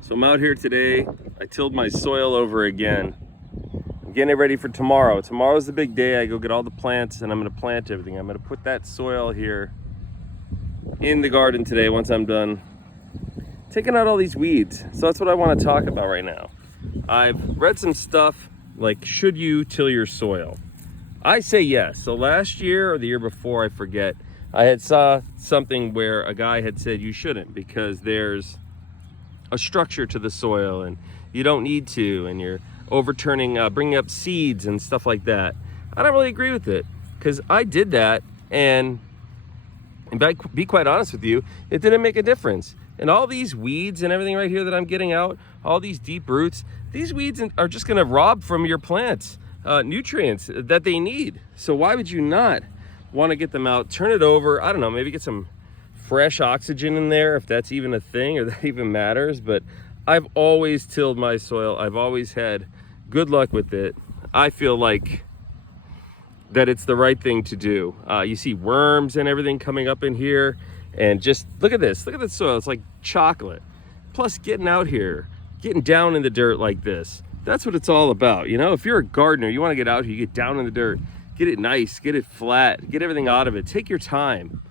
So I'm out here today. I tilled my soil over again. I'm getting it ready for tomorrow. Tomorrow's the big day. I go get all the plants and I'm gonna plant everything. I'm gonna put that soil here in the garden today once I'm done taking out all these weeds. So that's what I want to talk about right now. I've read some stuff like, should you till your soil? I say yes. So last year or the year before, I forget, I had saw something where a guy had said you shouldn't because there's a structure to the soil and you don't need to, and you're overturning, bringing up seeds and stuff like that. I don't really agree with it because I did that, and be quite honest with you, it didn't make a difference. And all these weeds and everything right here that I'm getting out, all these deep roots, these weeds are just gonna rob from your plants nutrients that they need. So why would you not wanna get them out, turn it over, I don't know, maybe get some fresh oxygen in there, if that's even a thing or that even matters. But I've always tilled my soil. I've always had good luck with it. I feel like that it's the right thing to do. You see worms and everything coming up in here, and just look at this, look at the soil, it's like chocolate. Plus getting out here, getting down in the dirt like this, that's what it's all about. You know, if you're a gardener, you want to get out here, you get down in the dirt, get it nice, get it flat, get everything out of it, take your time.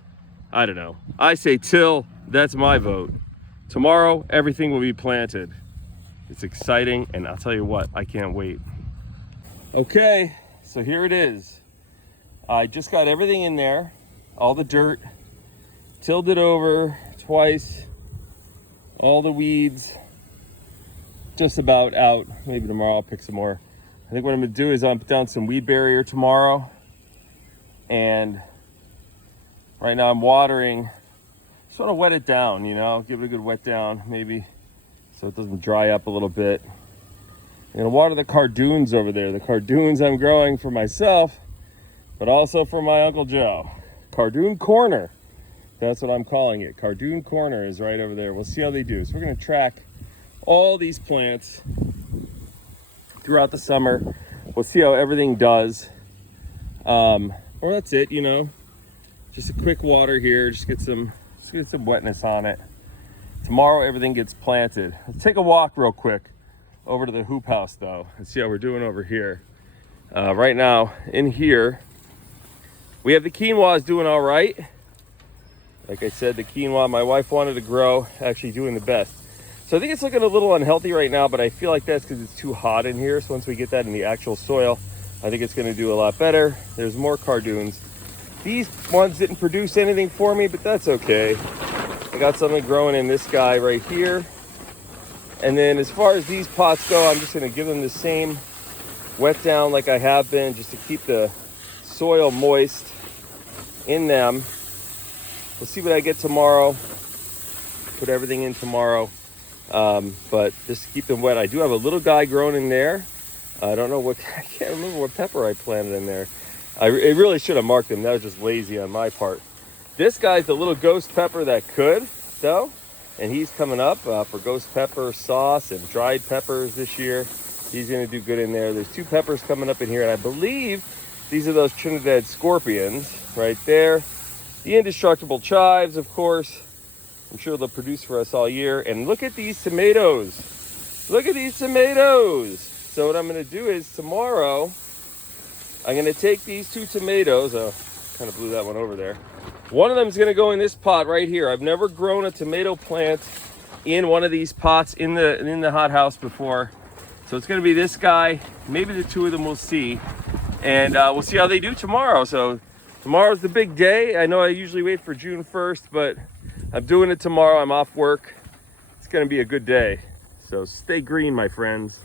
I don't know, I say till, that's my vote. Tomorrow everything will be planted. It's exciting, and I'll tell you what, I can't wait. Okay, so here it is. I just got everything in there, all the dirt, tilled it over twice, all the weeds just about out. Maybe tomorrow I'll pick some more. I think what I'm gonna do is I'll put down some weed barrier tomorrow, and right now I'm watering. Just want to wet it down, you know, give it a good wet down maybe so it doesn't dry up a little bit. I'm gonna water the cardoons over there, the cardoons I'm growing for myself, but also for my Uncle Joe. Cardoon Corner, that's what I'm calling it. Cardoon Corner is right over there. We'll see how they do. So we're gonna track all these plants throughout the summer. We'll see how everything does. Or that's it, you know, just a quick water here, just get some wetness on it. Tomorrow everything gets planted. Let's take a walk real quick over to the hoop house though and see how we're doing over here. Right now in here we have the quinoa is doing all right. Like I said, the quinoa my wife wanted to grow, actually doing the best. So I think it's looking a little unhealthy right now, but I feel like that's because it's too hot in here. So once we get that in the actual soil, I think it's going to do a lot better. There's more cardoons. These ones didn't produce anything for me, but that's okay. I got something growing in this guy right here. And then as far as these pots go, I'm just going to give them the same wet down like I have been, just to keep the soil moist in them. We'll see what I get tomorrow. Put everything in tomorrow. But just to keep them wet. I do have a little guy growing in there. I don't know what, I can't remember what pepper I planted in there. It really should have marked them. That was just lazy on my part. This guy's the little ghost pepper that could, though. And he's coming up for ghost pepper sauce and dried peppers this year. He's gonna do good in there. There's two peppers coming up in here, and I believe these are those Trinidad scorpions right there. The indestructible chives, of course. I'm sure they'll produce for us all year. And look at these tomatoes. Look at these tomatoes. So what I'm gonna do is tomorrow, I'm gonna take these two tomatoes. Oh, kind of blew that one over there. One of them is gonna go in this pot right here. I've never grown a tomato plant in one of these pots in the hothouse before. So it's gonna be this guy, maybe the two of them, we'll see. And we'll see how they do tomorrow. So tomorrow's the big day. I know I usually wait for June 1st, but I'm doing it tomorrow. I'm off work. It's gonna be a good day. So stay green, my friends.